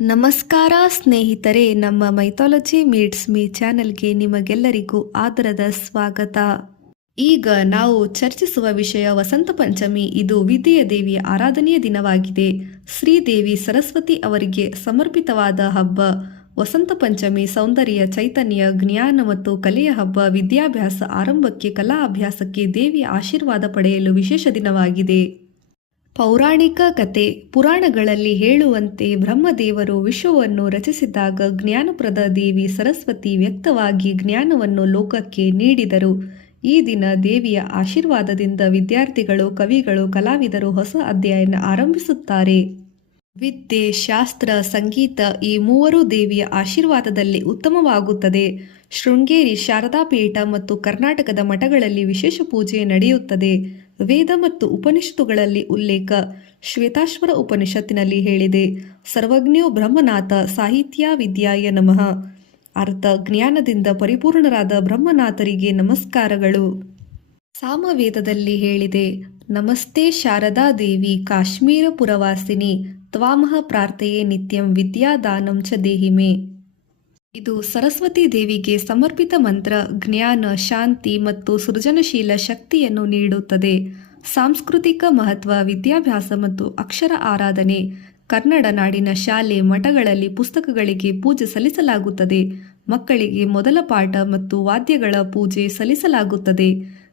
ನಮಸ್ಕಾರ ಸ್ನೇಹಿತರೆ, ನಮ್ಮ ಮೈಥಾಲಜಿ ಮೀಟ್ಸ್ ಮೀ ಚಾನೆಲ್ಗೆ ನಿಮಗೆಲ್ಲರಿಗೂ ಆದರದ ಸ್ವಾಗತ. ಈಗ ನಾವು ಚರ್ಚಿಸುವ ವಿಷಯ ವಸಂತ ಪಂಚಮಿ. ಇದು ವಿದ್ಯೆಯ ದೇವಿಯ ಆರಾಧನೆಯ ದಿನವಾಗಿದೆ. ಶ್ರೀದೇವಿ ಸರಸ್ವತಿ ಅವರಿಗೆ ಸಮರ್ಪಿತವಾದ ಹಬ್ಬ. ವಸಂತ ಪಂಚಮಿ ಸೌಂದರ್ಯ, ಚೈತನ್ಯ, ಜ್ಞಾನ ಮತ್ತು ಕಲೆಯ ಹಬ್ಬ. ವಿದ್ಯಾಭ್ಯಾಸ ಆರಂಭಕ್ಕೆ, ಕಲಾ ಅಭ್ಯಾಸಕ್ಕೆ, ದೇವಿಯ ಆಶೀರ್ವಾದ ಪಡೆಯಲು ವಿಶೇಷ ದಿನವಾಗಿದೆ. ಪೌರಾಣಿಕ ಕತೆ. ಪುರಾಣಗಳಲ್ಲಿ ಹೇಳುವಂತೆ ಬ್ರಹ್ಮದೇವರು ವಿಶ್ವವನ್ನು ರಚಿಸಿದಾಗ ಜ್ಞಾನಪ್ರದ ದೇವಿ ಸರಸ್ವತಿ ವ್ಯಕ್ತವಾಗಿ ಜ್ಞಾನವನ್ನು ಲೋಕಕ್ಕೆ ನೀಡಿದರು. ಈ ದಿನ ದೇವಿಯ ಆಶೀರ್ವಾದದಿಂದ ವಿದ್ಯಾರ್ಥಿಗಳು, ಕವಿಗಳು, ಕಲಾವಿದರು ಹೊಸ ಅಧ್ಯಯನ ಆರಂಭಿಸುತ್ತಾರೆ. ವಿದ್ಯೆ, ಶಾಸ್ತ್ರ, ಸಂಗೀತ ಈ ಮೂವರೂ ದೇವಿಯ ಆಶೀರ್ವಾದದಲ್ಲಿ ಉತ್ತಮವಾಗುತ್ತದೆ. ಶೃಂಗೇರಿ ಶಾರದಾ ಪೀಠ ಮತ್ತು ಕರ್ನಾಟಕದ ಮಠಗಳಲ್ಲಿ ವಿಶೇಷ ಪೂಜೆ ನಡೆಯುತ್ತದೆ. ವೇದ ಮತ್ತು ಉಪನಿಷತ್ತುಗಳಲ್ಲಿ ಉಲ್ಲೇಖ. ಶ್ವೇತಾಶ್ವರ ಉಪನಿಷತ್ತಿನಲ್ಲಿ ಹೇಳಿದೆ, ಸರ್ವಜ್ಞೋ ಬ್ರಹ್ಮನಾಥ ಸಾಹಿತ್ಯ ವಿದ್ಯಾಯ ನಮಃ. ಅರ್ಥ: ಜ್ಞಾನದಿಂದ ಪರಿಪೂರ್ಣರಾದ ಬ್ರಹ್ಮನಾಥರಿಗೆ ನಮಸ್ಕಾರಗಳು. ಸಾಮವೇದದಲ್ಲಿ ಹೇಳಿದೆ, ನಮಸ್ತೆ ಶಾರದಾ ದೇವಿ ಕಾಶ್ಮೀರ ಪುರವಾಸಿನಿ ತ್ವಾಮಹ ಪ್ರಾರ್ಥೆಯೇ ನಿತ್ಯಂ ವಿದ್ಯಾದಾನಂ ಚ ದೇಹಿಮೆ. ಇದು ಸರಸ್ವತಿ ದೇವಿಗೆ ಸಮರ್ಪಿತ ಮಂತ್ರ. ಜ್ಞಾನ, ಶಾಂತಿ ಮತ್ತು ಸೃಜನಶೀಲ ಶಕ್ತಿಯನ್ನು ನೀಡುತ್ತದೆ. ಸಾಂಸ್ಕೃತಿಕ ಮಹತ್ವ. ವಿದ್ಯಾಭ್ಯಾಸ ಮತ್ತು ಅಕ್ಷರ ಆರಾಧನೆ. ಕನ್ನಡ ನಾಡಿನ ಶಾಲೆ, ಮಠಗಳಲ್ಲಿ ಪುಸ್ತಕಗಳಿಗೆ ಪೂಜೆ ಸಲ್ಲಿಸಲಾಗುತ್ತದೆ. ಮಕ್ಕಳಿಗೆ ಮೊದಲ ಪಾಠ ಮತ್ತು ವಾದ್ಯಗಳ ಪೂಜೆ ಸಲ್ಲಿಸಲಾಗುತ್ತದೆ.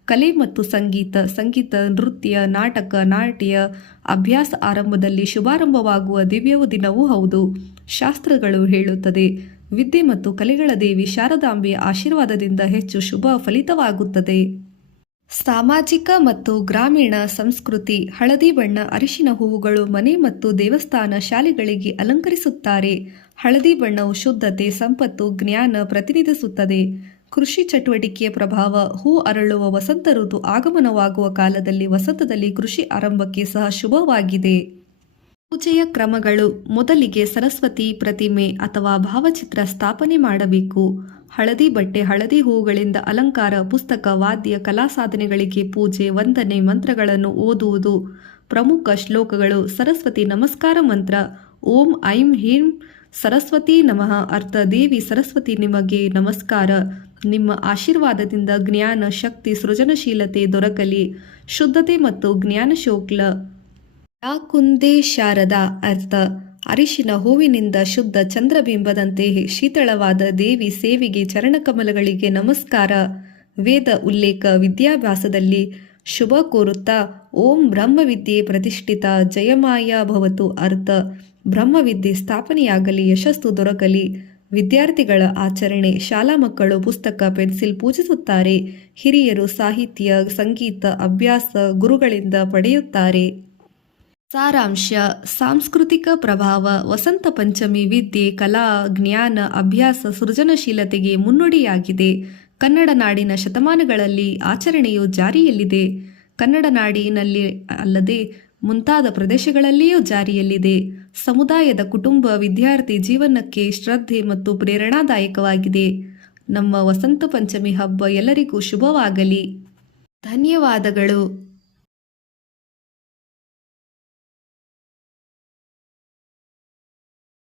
ಕಲೆ ಮತ್ತು ಸಂಗೀತ. ಸಂಗೀತ, ನೃತ್ಯ, ನಾಟಕ, ನಾಟ್ಯ ಅಭ್ಯಾಸ ಆರಂಭದಲ್ಲಿ ಶುಭಾರಂಭವಾಗುವ ದಿವ್ಯ ದಿನವೂ ಹೌದು. ಶಾಸ್ತ್ರಗಳು ಹೇಳುತ್ತದೆ, ವಿದ್ಯೆ ಮತ್ತು ಕಲೆಗಳ ದೇವಿ ಶಾರದಾಂಬೆಯ ಆಶೀರ್ವಾದದಿಂದ ಹೆಚ್ಚು ಶುಭ ಫಲಿತವಾಗುತ್ತದೆ. ಸಾಮಾಜಿಕ ಮತ್ತು ಗ್ರಾಮೀಣ ಸಂಸ್ಕೃತಿ. ಹಳದಿ ಬಣ್ಣ, ಅರಿಶಿನ ಹೂವುಗಳು ಮನೆ ಮತ್ತು ದೇವಸ್ಥಾನ, ಶಾಲೆಗಳಿಗೆ ಅಲಂಕರಿಸುತ್ತಾರೆ. ಹಳದಿ ಬಣ್ಣವು ಶುದ್ಧತೆ, ಸಂಪತ್ತು, ಜ್ಞಾನ ಪ್ರತಿನಿಧಿಸುತ್ತದೆ. ಕೃಷಿ ಚಟುವಟಿಕೆಯ ಪ್ರಭಾವ. ಹೂ ಅರಳುವ ವಸಂತ ಋತು ಆಗಮನವಾಗುವ ಕಾಲದಲ್ಲಿ ವಸಂತದಲ್ಲಿ ಕೃಷಿ ಆರಂಭಕ್ಕೆ ಸಹ ಶುಭವಾಗಿದೆ. ಪೂಜೆಯ ಕ್ರಮಗಳು. ಮೊದಲಿಗೆ ಸರಸ್ವತಿ ಪ್ರತಿಮೆ ಅಥವಾ ಭಾವಚಿತ್ರ ಸ್ಥಾಪನೆ ಮಾಡಬೇಕು. ಹಳದಿ ಬಟ್ಟೆ, ಹಳದಿ ಹೂವುಗಳಿಂದ ಅಲಂಕಾರ, ಪುಸ್ತಕ, ವಾದ್ಯ, ಕಲಾ ಸಾಧನೆಗಳಿಗೆ ಪೂಜೆ, ವಂದನೆ, ಮಂತ್ರಗಳನ್ನು ಓದುವುದು. ಪ್ರಮುಖ ಶ್ಲೋಕಗಳು. ಸರಸ್ವತಿ ನಮಸ್ಕಾರ ಮಂತ್ರ. ಓಂ ಐಂ ಹೀಂ ಸರಸ್ವತಿ ನಮಃ. ಅರ್ಥ: ದೇವಿ ಸರಸ್ವತಿ ನಿಮಗೆ ನಮಸ್ಕಾರ. ನಿಮ್ಮ ಆಶೀರ್ವಾದದಿಂದ ಜ್ಞಾನ, ಶಕ್ತಿ, ಸೃಜನಶೀಲತೆ ದೊರಕಲಿ. ಶುದ್ಧತೆ ಮತ್ತು ಜ್ಞಾನಶೋಕ್ಲ. ಯಾ ಕುಂದೇ ಶಾರದಾ. ಅರ್ಥ: ಅರಿಶಿನ ಹೂವಿನಿಂದ ಶುದ್ಧ ಚಂದ್ರಬಿಂಬದಂತೆ ಶೀತಳವಾದ ದೇವಿ ಸೇವೆಗೆ, ಚರಣಕಮಲಗಳಿಗೆ ನಮಸ್ಕಾರ. ವೇದ ಉಲ್ಲೇಖ. ವಿದ್ಯಾಭ್ಯಾಸದಲ್ಲಿ ಶುಭ ಕೋರುತ್ತಾ ಓಂ ಬ್ರಹ್ಮವಿದ್ಯೆ ಪ್ರತಿಷ್ಠಿತ ಜಯಮಾಯ ಭವತು. ಅರ್ಥ: ಬ್ರಹ್ಮವಿದ್ಯೆ ಸ್ಥಾಪನೆಯಾಗಲಿ, ಯಶಸ್ಸು ದೊರಕಲಿ. ವಿದ್ಯಾರ್ಥಿಗಳ ಆಚರಣೆ. ಶಾಲಾ ಮಕ್ಕಳು ಪುಸ್ತಕ, ಪೆನ್ಸಿಲ್ ಪೂಜಿಸುತ್ತಾರೆ. ಹಿರಿಯರು ಸಾಹಿತ್ಯ, ಸಂಗೀತ ಅಭ್ಯಾಸ ಗುರುಗಳಿಂದ ಪಡೆಯುತ್ತಾರೆ. ಸಾರಾಂಶ. ಸಾಂಸ್ಕೃತಿಕ ಪ್ರಭಾವ. ವಸಂತ ಪಂಚಮಿ ವಿದ್ಯೆ, ಕಲಾ, ಜ್ಞಾನ, ಅಭ್ಯಾಸ, ಸೃಜನಶೀಲತೆಗೆ ಮುನ್ನುಡಿಯಾಗಿದೆ. ಕನ್ನಡ ನಾಡಿನ ಶತಮಾನಗಳಲ್ಲಿ ಆಚರಣೆಯು ಜಾರಿಯಲ್ಲಿದೆ. ಕನ್ನಡ ನಾಡಿನಲ್ಲಿ ಅಲ್ಲದೆ ಮುಂತಾದ ಪ್ರದೇಶಗಳಲ್ಲಿಯೂ ಜಾರಿಯಲ್ಲಿದೆ. ಸಮುದಾಯದ, ಕುಟುಂಬ, ವಿದ್ಯಾರ್ಥಿ ಜೀವನಕ್ಕೆ ಶ್ರದ್ಧೆ ಮತ್ತು ಪ್ರೇರಣಾದಾಯಕವಾಗಿದೆ. ನಮ್ಮ ವಸಂತ ಪಂಚಮಿ ಹಬ್ಬ ಎಲ್ಲರಿಗೂ ಶುಭವಾಗಲಿ. ಧನ್ಯವಾದಗಳು.